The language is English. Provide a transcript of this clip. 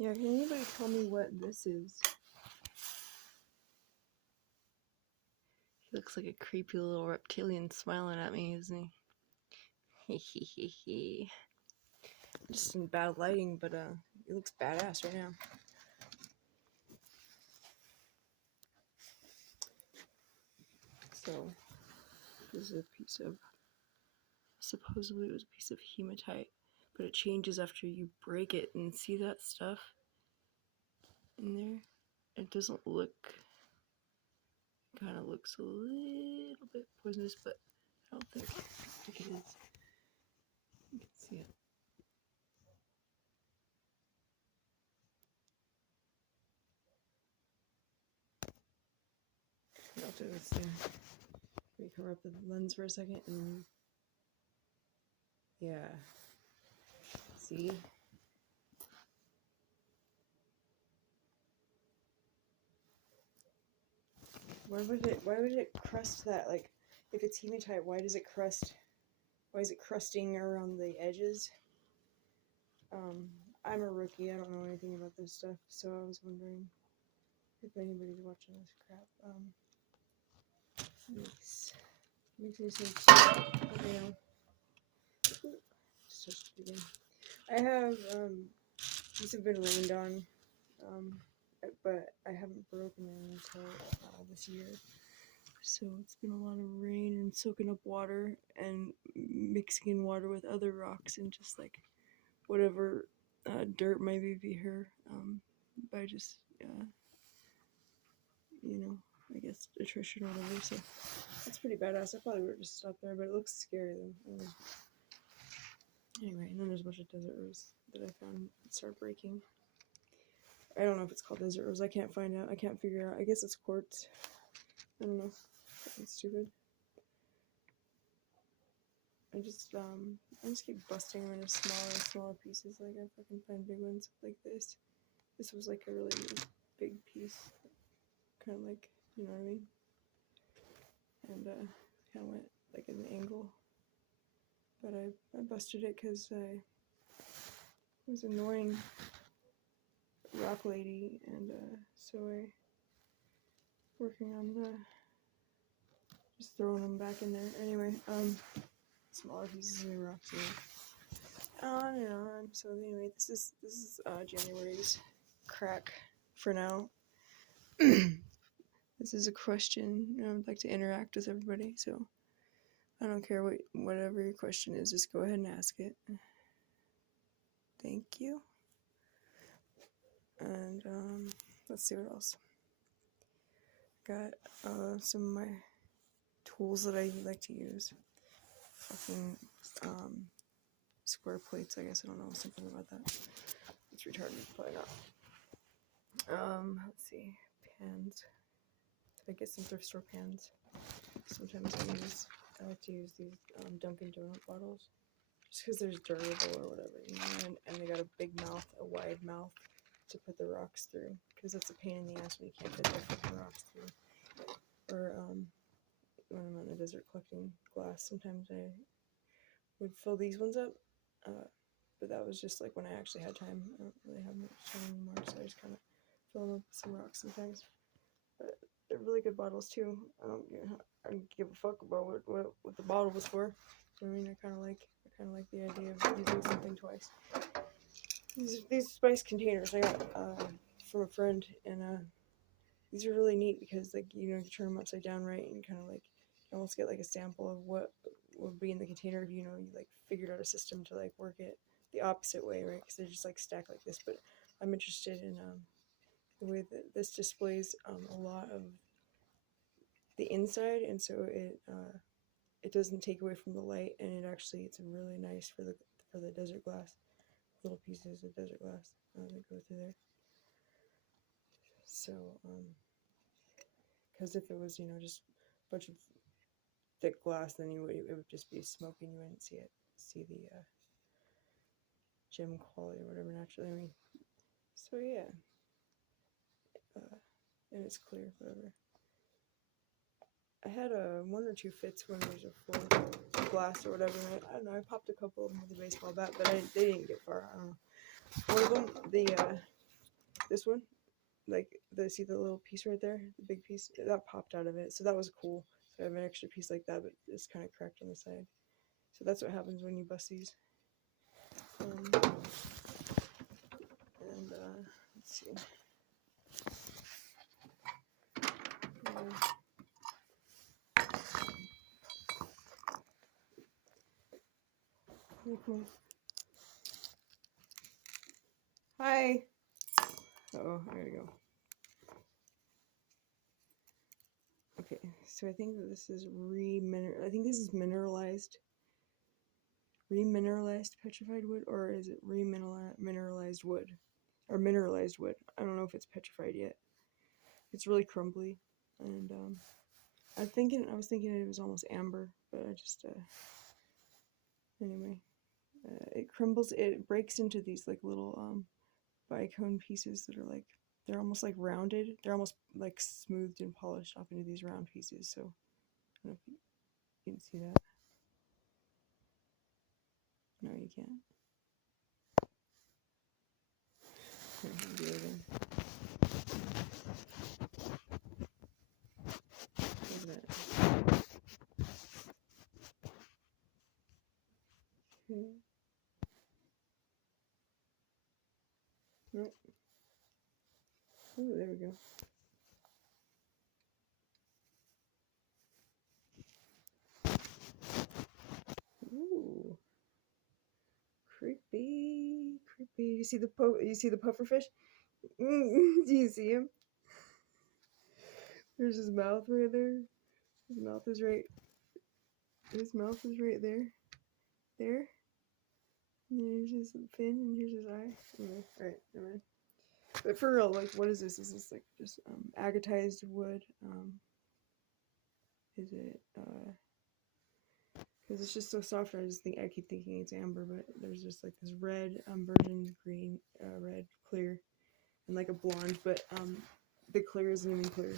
Yeah, can anybody tell me what this is? He looks like a creepy little reptilian smiling at me, isn't he? Just in bad lighting, but it looks badass right now. So, this is a piece of, supposedly it was a piece of hematite, but it changes after you break it, and see that stuff in there? It doesn't look, kind of looks a little bit poisonous, but I don't think it is. You can see it. I'll do this thing. Let me cover up the lens for a second, and yeah. See? Why would it crust that? Like, if it's hematite, why does it crust? Why is it crusting around the edges? I'm a rookie. I don't know anything about this stuff, so I was wondering if anybody's watching this crap. Makes me sense. You know. Just again. I have these have been rained on, but I haven't broken them until this year. So it's been a lot of rain and soaking up water and mixing in water with other rocks and just like whatever dirt might be here by just you know, I guess attrition or whatever. So that's pretty badass. I probably would just stop there, but it looks scary though. Anyway, and then there's a bunch of desert rose that I found that start breaking. I don't know if it's called desert rose. I can't find out. I can't figure out. I guess it's quartz. I don't know. That's stupid. I just keep busting them into smaller pieces. Like if I can find big ones like this. This was like a really big piece, kind of like, you know what I mean? And kind of went like at an angle. But I busted it because I was annoying rock lady, and so I working on just throwing them back in there. Anyway, smaller pieces of rocks here. On and on. So anyway, this is January's crack for now. This is a question. I would like to interact with everybody, so I don't care whatever your question is, just go ahead and ask it. Thank you. And let's see what else. Got some of my tools that I like to use. Fucking square plates, I guess. I don't know something about that. It's retarded, probably not. Let's see. Pans. I get some thrift store pans. Sometimes I like to use these Dunkin' Donut bottles. Just because they're durable or whatever, you know, and they got a big mouth, a wide mouth to put the rocks through, because it's a pain in the ass when you can't fit the fucking rocks through. Or when I'm in the desert collecting glass, sometimes I would fill these ones up, but that was just like when I actually had time. I don't really have much time anymore, so I just kind of fill them up with some rocks sometimes. But they're really good bottles too. I don't give a fuck about what the bottle was for. I mean, I kind of like the idea of using something twice. These spice containers I got from a friend, and these are really neat because, like, you know, you turn them upside down right, and kind of like you almost get like a sample of what would be in the container if, you know, you like figured out a system to like work it the opposite way, right? Because they're just like stacked like this. But I'm interested in the way that this displays a lot of the inside, and so it doesn't take away from the light, and it's really nice for the desert glass. Little pieces of desert glass that go through there. So, because if it was, you know, just a bunch of thick glass, then it would just be smoky, and you wouldn't see the gem quality or whatever naturally. I mean, so yeah, and it's clear, whatever. I had one or two fits when there's a full glass or whatever. And I don't know. I popped a couple of them with a baseball bat, but they didn't get far. I don't know. One of them, this one, like see the little piece right there, the big piece that popped out of it. So that was cool. So I have an extra piece like that, but it's kind of cracked on the side. So that's what happens when you bust these. And let's see. Cool. Hi. Uh-oh, I gotta go. Okay, so I think that this is mineralized petrified wood, or is it remineralized wood? Or mineralized wood. I don't know if it's petrified yet. It's really crumbly, and I was thinking it was almost amber, but I just anyway, it crumbles. It breaks into these like little bicone pieces that are like, they're almost like rounded. They're almost like smoothed and polished off into these round pieces. So I don't know if you can see that. No, you can't. Here, I'll do it again. Look at that. Okay. Nope. Oh, there we go. Ooh, creepy, creepy. You see the pufferfish? Do you see him? There's his mouth right there. His mouth is right. His mouth is right there. There. And here's his fin, and here's his eye. Anyway, alright, never mind. But for real, like, what is this? Is this like just agatized wood? Is it because it's just so soft? I keep thinking it's amber, but there's just like this red, virgin green, red, clear, and like a blonde, but the clear isn't even clear.